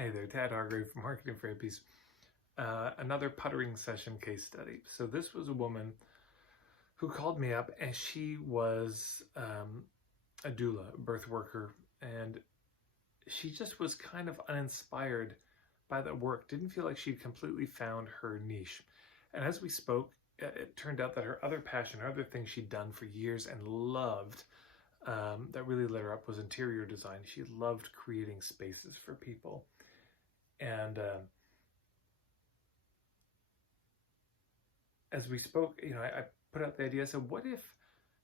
Hey there, Tad Hargrave from Marketing for Hippies. Another puttering session case study. So this was a woman who called me up, and she was a doula, a birth worker, and she just was kind of uninspired by the work. Didn't feel like she'd completely found her niche. And as we spoke, it turned out that her other passion, her other thing she'd done for years and loved, that really lit her up, was interior design. She loved creating spaces for people. And as we spoke, I put out the idea. So what if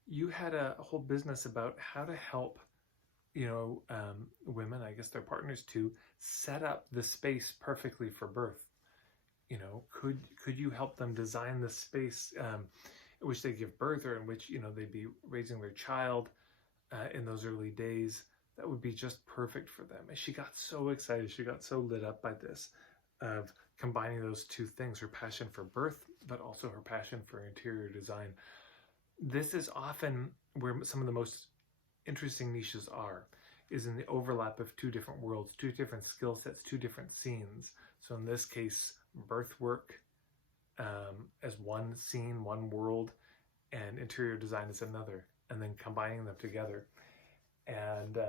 you had a whole business about how to help, women, I guess their partners too, set up the space perfectly for birth? Could you help them design the space in which they give birth, or in which, they'd be raising their child in those early days? That would be just perfect for them. And she got so excited. She got so lit up by this, of combining those two things, her passion for birth, but also her passion for interior design. This is often where some of the most interesting niches are, is in the overlap of two different worlds, two different skill sets, two different scenes. So in this case, birth work as one scene, one world, and interior design as another, and then combining them together. And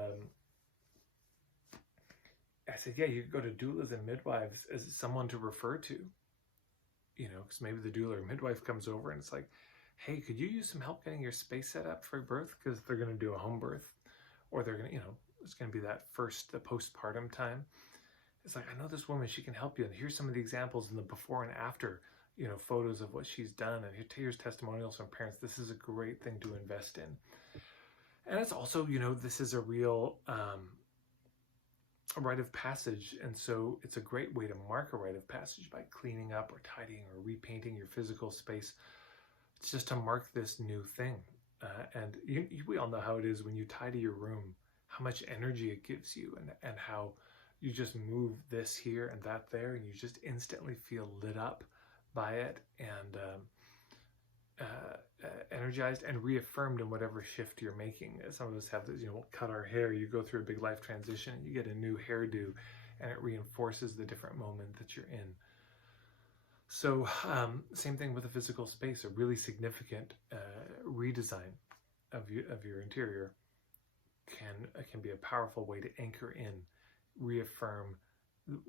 I said, yeah, you could go to doulas and midwives as someone to refer to, because maybe the doula or midwife comes over and it's like, hey, could you use some help getting your space set up for birth? Because they're going to do a home birth, or they're going to, it's going to be the postpartum time. It's like, I know this woman, she can help you. And here's some of the examples in the before and after, photos of what she's done. And here's testimonials from parents. This is a great thing to invest in. And it's also, this is a real a rite of passage. And so it's a great way to mark a rite of passage by cleaning up or tidying or repainting your physical space. It's just to mark this new thing. And we all know how it is when you tidy your room, how much energy it gives you, and how you just move this here and that there, and you just instantly feel lit up by it, and energized and reaffirmed in whatever shift you're making. Some of us have this, cut our hair, you go through a big life transition, you get a new hairdo, and it reinforces the different moment that you're in. So same thing with a physical space. A really significant redesign of your interior can be a powerful way to anchor in, reaffirm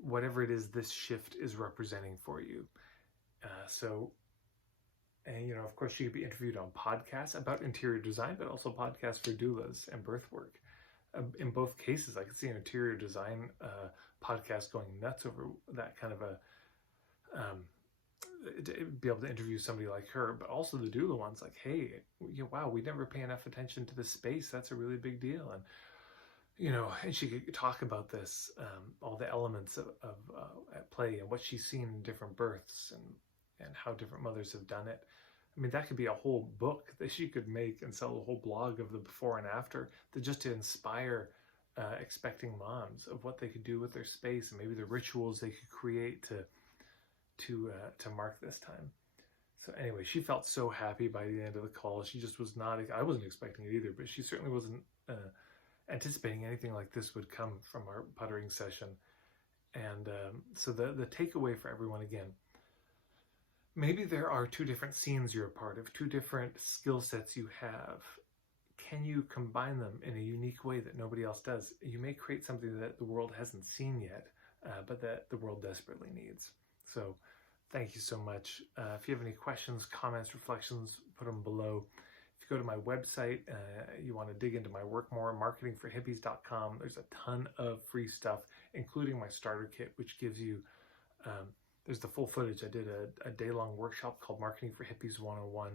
whatever it is this shift is representing for you. And of course, you could be interviewed on podcasts about interior design, but also podcasts for doulas and birth work. In both cases, I could see an interior design podcast going nuts over that kind of be able to interview somebody like her, but also the doula ones, like, hey, wow, we never pay enough attention to the space. That's a really big deal. And and she could talk about this, all the elements of at play, and what she's seen in different births, and how different mothers have done it. I mean, that could be a whole book that she could make and sell a whole blog of the before and after, just to inspire expecting moms of what they could do with their space, and maybe the rituals they could create to mark this time. So anyway, she felt so happy by the end of the call. She just was not, I wasn't expecting it either, but she certainly wasn't anticipating anything like this would come from our puttering session. And so the takeaway for everyone, again, maybe there are two different scenes you're a part of, two different skill sets you have. Can you combine them in a unique way that nobody else does? You may create something that the world hasn't seen yet, but that the world desperately needs. So thank you so much. If you have any questions, comments, reflections, put them below. If you go to my website, you want to dig into my work more, marketingforhippies.com. There's a ton of free stuff, including my starter kit, which gives you, there's the full footage. I did a day-long workshop called Marketing for Hippies 101.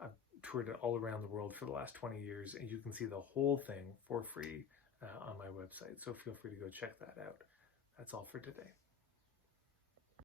I've toured it all around the world for the last 20 years, and you can see the whole thing for free on my website. So feel free to go check that out. That's all for today.